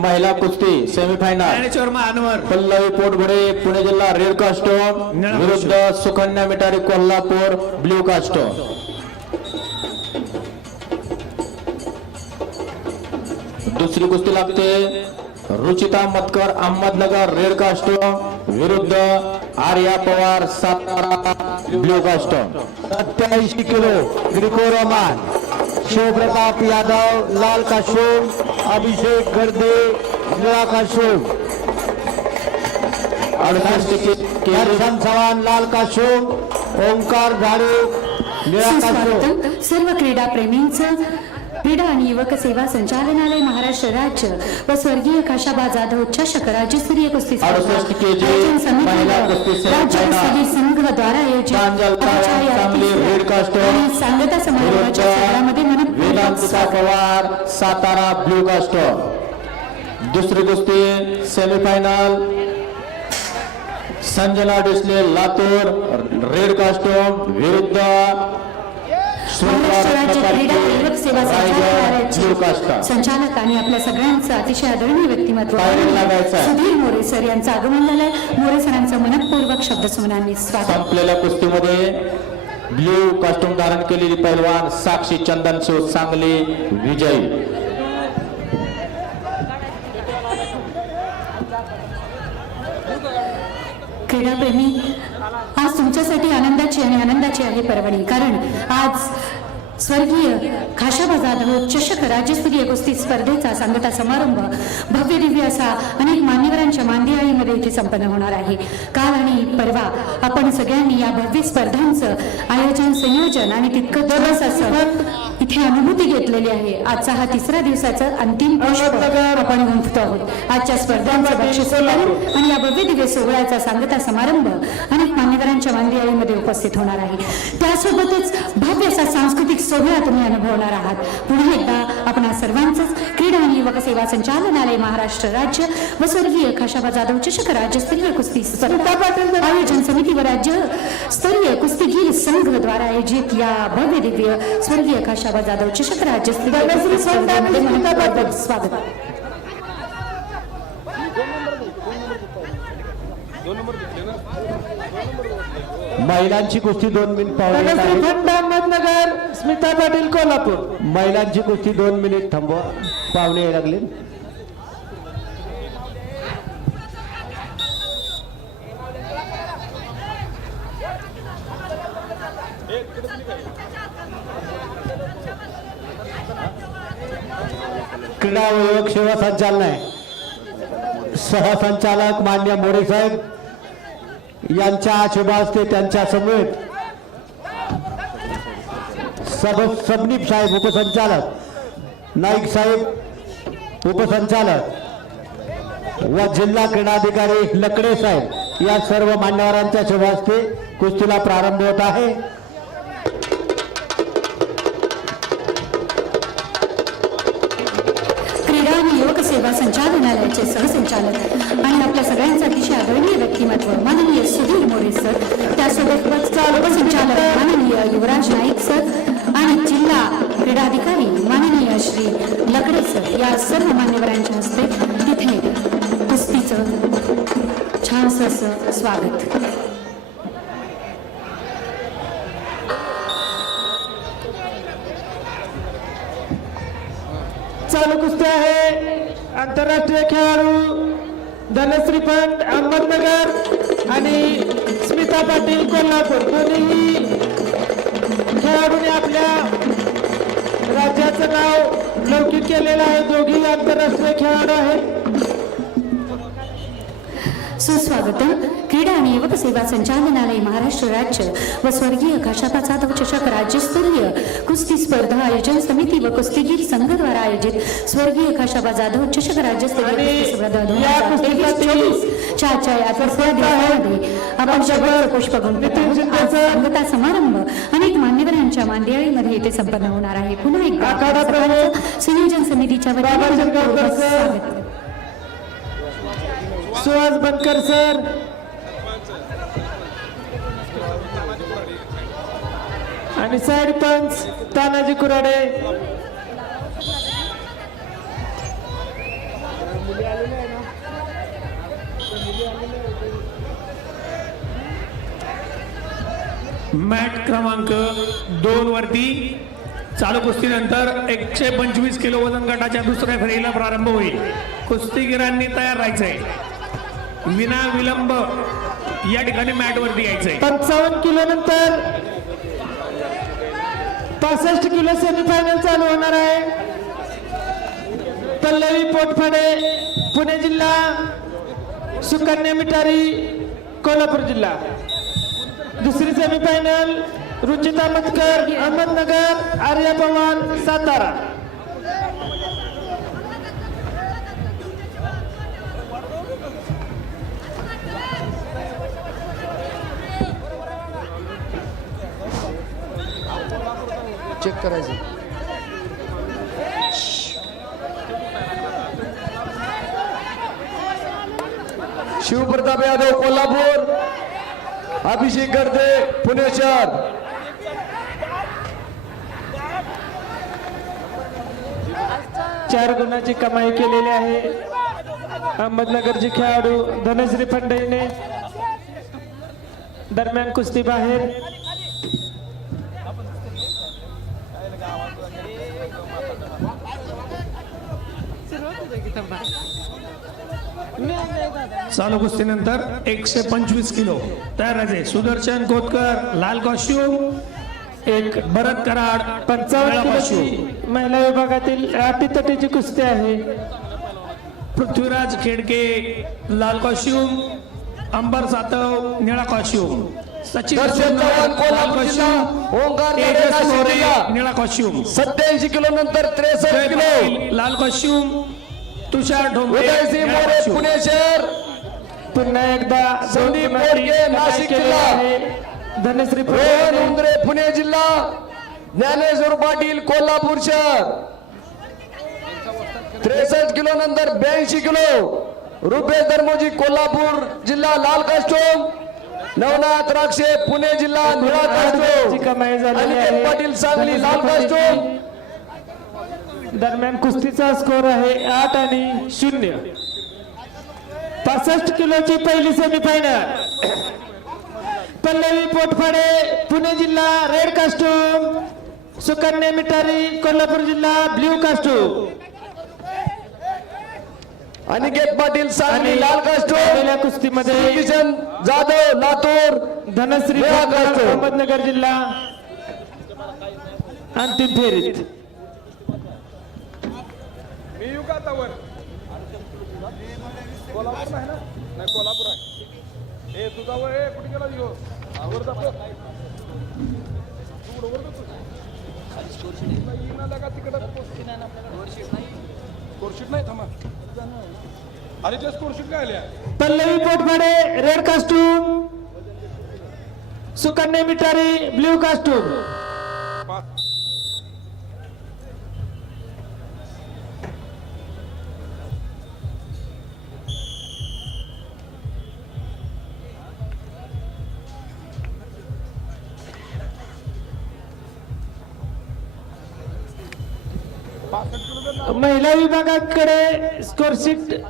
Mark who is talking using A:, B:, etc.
A: महिला कुस्ती सेमीफायनल
B: महानवर
A: पल्लवी पोटभरे पुणे जिल्हा रेड कास्टोन
B: निळा
A: विरुद्ध सुकन्या मिटारी कोल्हापूर ब्ल्यू कास्टोन दुसरी कुस्ती लागते रुचिता मतकर अहमदनगर रेड कास्टोन विरुद्ध आर्या पवार सातारा ब्ल्यू कास्टोन
C: सत्याऐंशी kilo Greco Roman. Shivpratap Yadav लाल काशोम अभिषेक गर्दे निळा काशोम
A: अडुसष्ट के- केले
C: दर्शन चव्हाण लाल काशोम ओंकार झाडे निळा काशोम
D: सुस्वागतम सर्व क्रीडा प्रेमींचं क्रीडा आणि युवक सेवा संचालनालय महाराष्ट्र राज्य व स्वर्गीय काशाबा जाधव चषक राज्यस्तरीय कुस्ती स्पर्धा
A: 68 केजी
D: आयोजन समिती राज्य. कुस्ती संघ द्वारा आयोजित सांगता समारंभाच्या मनपूर्वक
A: पवार सातारा ब्ल्यू कास्टोन दुसरी कुस्ती semifinal Sanjana Disle Latur red costume विरुद्ध
D: क्रीडा सेवा संचालनालयाचे संचालक आणि आपल्या सगळ्यांचं अतिशय आदरणीय व्यक्तिमत्व. सुधीर मोरे सर यांचं आगमन झालंय. मोरे सरांचं मनपूर्वक शब्दसुमनांनी स्वागत.
A: संपलेल्या कुस्तीमध्ये ब्ल्यू कास्टूम धारण केलेली पैलवान साक्षी चंदनशिव सांगली विजयी.
D: क्रीडाप्रेमी आज तुमच्यासाठी आनंदाची आणि आनंदाची आहे पर्वणी कारण आज स्वर्गीय खाशाबा जाधव चषक राज्यस्तरीय कुस्ती स्पर्धेचा सांगता समारंभ भव्य दिव्य असा अनेक मान्यवरांच्या मांदियाळीमध्ये इथे संपन्न होणार आहे. काल आणि परवा आपण सगळ्यांनी या भव्य स्पर्धांचं आयोजन संयोजन आणि तितकं असं इथे अनुभूती घेतलेली आहे. आजचा हा तिसऱ्या दिवसाचा अंतिम पुष्प आपण गुंफतो आहोत. आजच्या स्पर्धांचं बक्षीस आणि या भव्य दिव्य सोहळ्याचा सांगता समारंभ अनेक मान्यवरांच्या मांदियाळीमध्ये उपस्थित होणार आहे. त्यासोबतच भव्य असा सांस्कृतिक सोहळा तुम्ही अनुभवणार आहात. पुन्हा एकदा आपण सर्वांचंच युवक सेवा संचालनालय महाराष्ट्र राज्य व स्वर्गीय खाशाबा जाधव चषक राज्यस्तरीय कुस्ती आयोजन समिती व राज्य स्तरीय कुस्तीगीर संघ द्वारा आयोजित या भव्य दिव्य स्वर्गीय खाशाबा जाधव चषक राज्यस्तरीय स्वागत.
C: महिलांची कुस्ती दोन मिनिट पावले
B: अहमदनगर स्मिता पाटील कोल्हापूर.
C: महिलांची कुस्ती दोन मिनिट थांबवा. पाहुणे यायला लागले. क्रीडा सेवा संचालनालय सहसंचालक मान्य मोरे साहेब यांच्या शुभ त्यांच्या समवेत सब सबनीप साहेब उपसंचालक नाईक साहेब उपसंचालक व जिल्हा क्रीडाधिकारी लकडे साहेब या सर्व मान्यवरांच्या शुभ हस्ते कुस्तीला प्रारंभ होत आहे.
D: संस्थेचे सहसंचालक आणि आपल्या सगळ्यांचं अतिशय आदरणीय व्यक्तिमत्व माननीय सुधीर मोरे सर त्यासोबत उपसंचालक माननीय युवराज नाईक सर आणि जिल्हा क्रीडाधिकारी माननीय श्री लकडे सर या सर्व मान्यवरांच्या हस्ते तिथे कुस्तीचं छानसं असं स्वागत.
B: चालू कुस्ती आहे. आंतरराष्ट्रीय खेळाडू धनश्री पंत अहमदनगर आणि स्मिता पाटील कोल्हापूर. दोन्ही खेळाडूने आपल्या राज्याचं नाव लौकिक केलेलं आहे. दोघी आंतरराष्ट्रीय खेळाडू आहेत.
D: सुस्वागतम. क्रीडा आणि युवक सेवा संचालनालय महाराष्ट्र राज्य व स्वर्गीय काशापा जाधव चषक राज्यस्तरीय कुस्ती स्पर्धा आयोजन समिती व कुस्तीगीर संघ द्वारा आयोजित स्वर्गीय काशाबा जाधव चषक राज्यस्तरीय स्पर्धा दोन हजार तेवीस चोवीस आपण समारंभ अनेक मान्यवरांच्या मांदियाळीमध्ये इथे संपन्न होणार आहे. पुन्हा एकदा संयोजन समितीच्या वतीने. स्वागत.
B: सुहास बनकर सर. आणि साईड पंच तानाजी कुराडे.
E: मॅट क्रमांक दोन वरती चालू कुस्तीनंतर एकशे पंचवीस किलो वजन गटाच्या दुसऱ्या फेरीला प्रारंभ होईल. कुस्तीगिरांनी तयार राहायचंय. विना विलंब या ठिकाणी मॅट वरती यायचंय.
B: पंचावन्न किलो नंतर पासष्ट किलो सेमीफायनल चालू होणार आहे. पल्लवी पोटफाडे पुणे जिल्हा सुकन्या मिठारी कोल्हापूर जिल्हा. दुसरी सेमीफायनल रुचिता मतकर अहमदनगर आर्या पवार सातारा.
F: चेक करायचं. शिवप्रताप यादव कोल्हापूर. अभिषेक गर्दे पुणे शहर.
B: चार गुणाची कमाई केलेली आहे. अहमदनगरचे खेळाडू धनश्री फंडईने दरम्यान कुस्ती बाहेर.
E: चालू कुस्तीनंतर एकशे पंचवीस किलो. तयार राहायचे सुदर्शन कोतकर लाल कॉस्ट्यूम एक भरत कराड
B: पंचावन्न. किलोची महिला विभागातील अटीतटीची कुस्ती आहे.
E: पृथ्वीराज खेडके लाल कॉस्ट्यूम अंबर सातव निळा कॉस्ट्यूम सचिन. निळा कॉस्ट्यूम
F: सत्याऐंशी किलो नंतर त्रेसष्ट किलो.
E: लाल कॉस्ट्यूम तुषार ढोंबरे
F: उदयसिंह मोरे. पुणे शहर.
B: पुन्हा एकदा
F: संदीप
B: कमाई
F: नाशिक जिल्हा.
B: धनश्री
F: रोहन उंद्रे पुणे जिल्हा. ज्ञानेश्वर पाटील कोल्हापूर शहर. त्रेसष्ट किलो नंतर ब्याऐंशी किलो. रुपेश धर्मोजी कोल्हापूर जिल्हा लाल कास्टोम. नवनाथ राक्षे पुणे जिल्हा निळा कास्टोम. पाटील सांगली लाल कास्टोम.
B: दरम्यान कुस्तीचा स्कोर आहे आठ आणि शून्य. पासष्ट किलोची पहिली सेमीफायनल पल्लवी पोटफाडे पुणे जिल्हा रेड कास्टूम सुकन्या मिठारी कोल्हापूर जिल्हा ब्ल्यू कास्टूम
F: अनिकेत पाटील सांगली
B: आणि
F: लाल कास्टोम
B: कुस्तीमध्ये
F: किशन जाधव लातूर.
B: धनश्री. अहमदनगर जिल्हा. अंतिम फेरीत. Pallavi Potmade red costume Sukanya Mithari blue costume महिला विभागाकडे स्कोरशीट